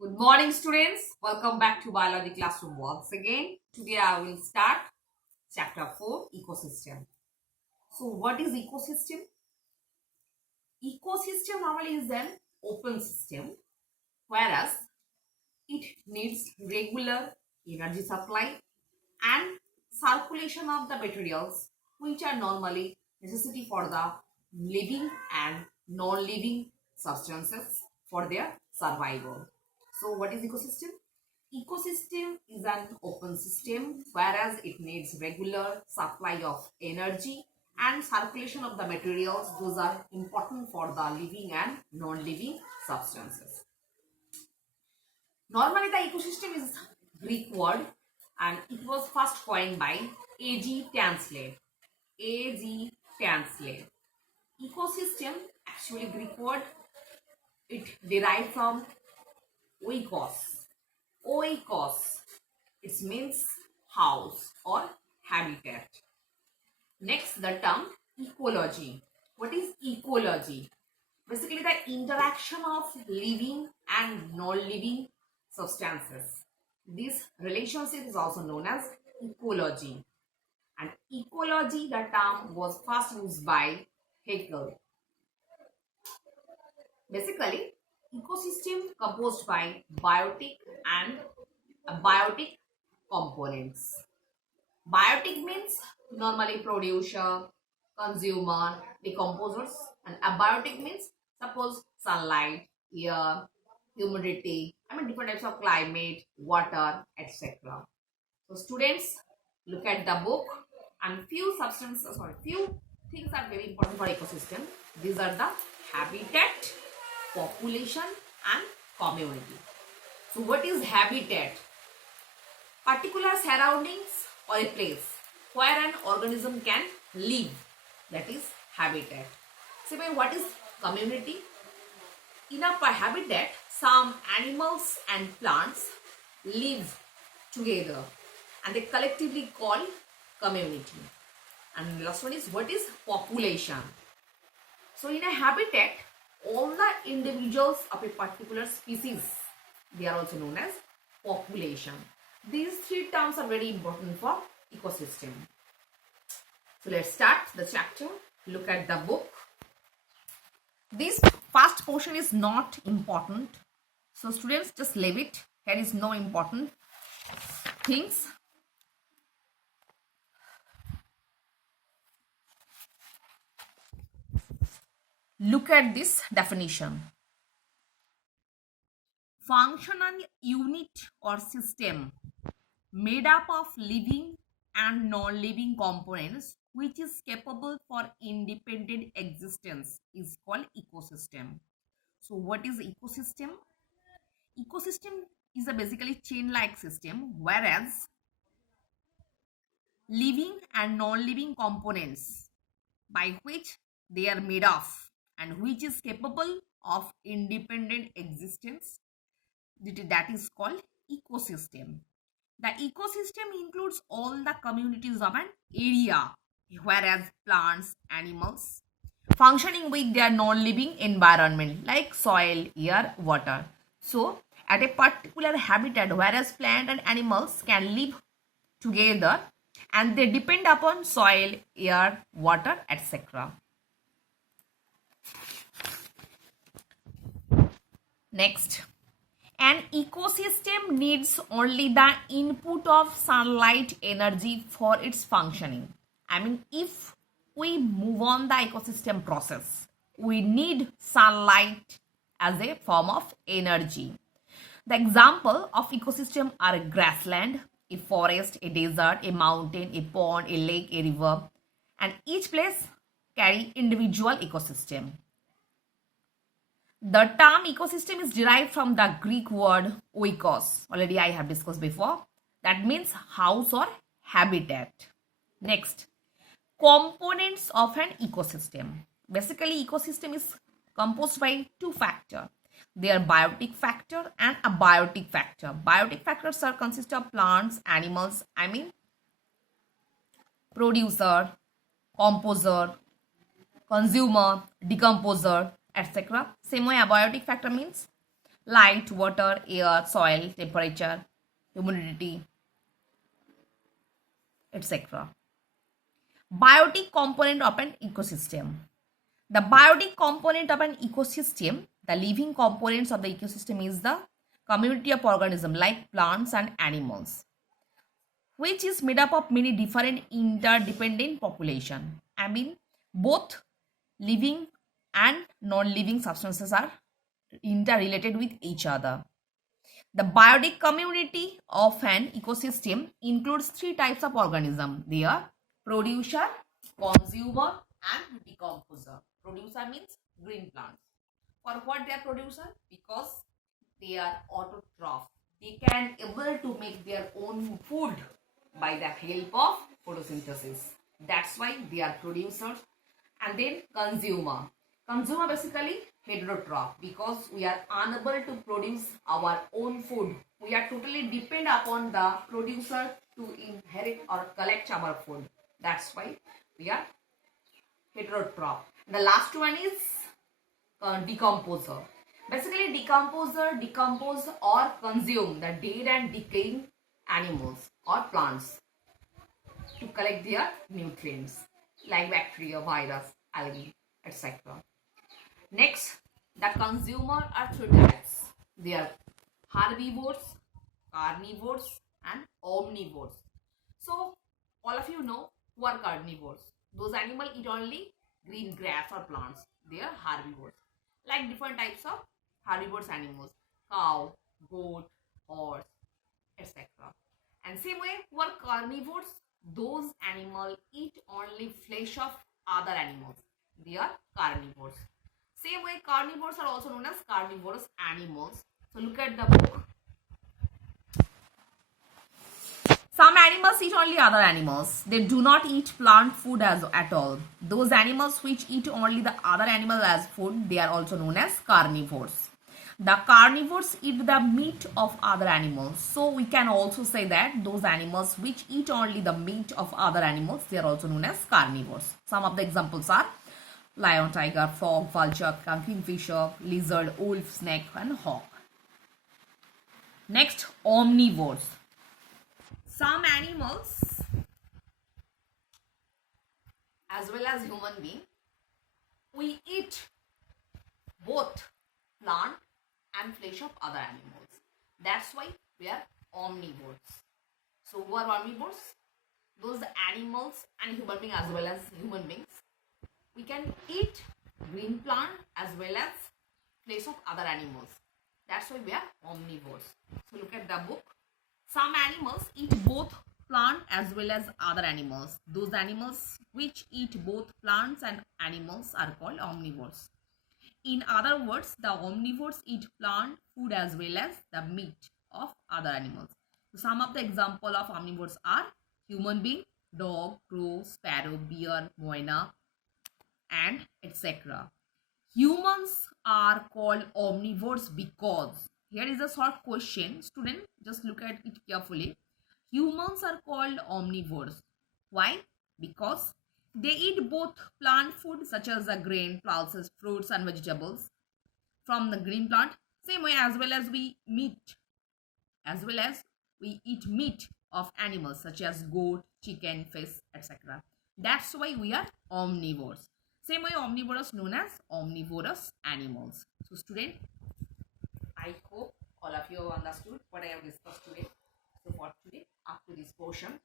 Good morning, students. Welcome back to Biology Classroom once again. Today I will start Chapter 4, Ecosystem. So, what is ecosystem? Ecosystem normally is an open system, whereas it needs regular energy supply and circulation of the materials which are normally necessity for the living and non-living substances for their survival. So what is ecosystem? Ecosystem is an open system whereas it needs regular supply of energy and circulation of the materials. Those are important for the living and non-living substances. Normally, the ecosystem is Greek word and it was first coined by A.G. Tansley. A.G. Tansley. Ecosystem, actually Greek word, it derived from oikos. Oikos. It means house or habitat. Next, the term ecology. What is ecology? Basically, the interaction of living and non-living substances. This relationship is also known as ecology. And ecology, the term was first used by Haeckel. Basically, ecosystem composed by biotic and abiotic components. Biotic means normally producer, consumer, decomposers, and abiotic means suppose sunlight, air, humidity, different types of climate, water, etc. So students, look at the book and few things are very important for ecosystem. These are the habitat, population and community. So what is habitat? Particular surroundings or a place where an organism can live, that is habitat. So what is community? In a habitat, some animals and plants live together and they collectively call community. And last one is what is population? So in a habitat, all the individuals of a particular species, they are also known as population. These three terms are very important for ecosystem. So let's start the chapter. Look at the book. This first portion is not important. So students, just leave it. Here is no important things. Look at this definition. Functional unit or system made up of living and non-living components which is capable for independent existence is called ecosystem. So what is ecosystem? Ecosystem is a basically chain-like system whereas living and non-living components by which they are made of and which is capable of independent existence, that is called ecosystem. The ecosystem includes all the communities of an area, whereas plants, animals, functioning with their non-living environment like soil, air, water. So, at a particular habitat, whereas plant and animals can live together and they depend upon soil, air, water, etc. Next. An ecosystem needs only the input of sunlight energy for its functioning. If we move on the ecosystem process, we need sunlight as a form of energy. The example of ecosystem are a grassland, a forest, a desert, a mountain, a pond, a lake, a river, and each place carry individual ecosystem. The term ecosystem is derived from the Greek word oikos. Already I have discussed before. That means house or habitat. Next, components of an ecosystem. Basically, ecosystem is composed by two factors. They are biotic factor and abiotic factor. Biotic factors are consist of plants, animals, producer, composer, consumer, decomposer, etc. Same way abiotic factor means light, water, air, soil, temperature, humidity, etc. Biotic component of an ecosystem. The biotic component of an ecosystem, the living components of the ecosystem, is the community of organisms like plants and animals, which is made up of many different interdependent population. I mean, both living and non-living substances are interrelated with each other. The biotic community of an ecosystem includes three types of organism. They are producer, consumer, and decomposer. Producer means green plants. For what they are producer? Because they are autotroph. They can able to make their own food by the help of photosynthesis. That's why they are producers. And then consumer. Consumer basically heterotroph, because we are unable to produce our own food. We are totally depend upon the producer to inherit or collect our food. That's why we are heterotroph. The last one is decomposer. Basically, decomposer decompose or consume the dead and decaying animals or plants to collect their nutrients like bacteria, virus, algae, etc. Next, the consumer are three types. They are herbivores, carnivores, and omnivores. So, all of you know who are carnivores. Those animals eat only green grass or plants. They are herbivores. Like different types of herbivorous animals: cow, goat, horse, etc. And same way, who are carnivores, those animals eat only flesh of other animals. They are carnivores. Same way, carnivores are also known as carnivorous animals. So look at the book. Some animals eat only other animals. They do not eat plant food at all. Those animals which eat only the other animal as food, they are also known as carnivores. The carnivores eat the meat of other animals. So we can also say that those animals which eat only the meat of other animals, they are also known as carnivores. Some of the examples are lion, tiger, frog, vulture, kingfisher, lizard, wolf, snake, and hawk. Next, omnivores. Some animals as well as human being, we eat both plant and flesh of other animals. That's why we are omnivores. So who are omnivores? Those animals and human beings as well as human beings. We can eat green plant as well as flesh of other animals. That's why we are omnivores. So look at the book. Some animals eat both plant as well as other animals. Those animals which eat both plants and animals are called omnivores. In other words, the omnivores eat plant food as well as the meat of other animals. So some of the example of omnivores are human being, dog, crow, sparrow, bear, moina, and etc. Humans are called omnivores because, here is a short question, student, just look at it carefully. Humans are called omnivores. Why? Because they eat both plant food such as the grain, pulses, fruits and vegetables from the green plant. Same way as well as we eat meat of animals such as goat, chicken, fish, etc. That's why we are omnivores. Same way, omnivores known as omnivorous animals. So student, I hope all of you have understood what I have discussed today. So for today, up to this portion,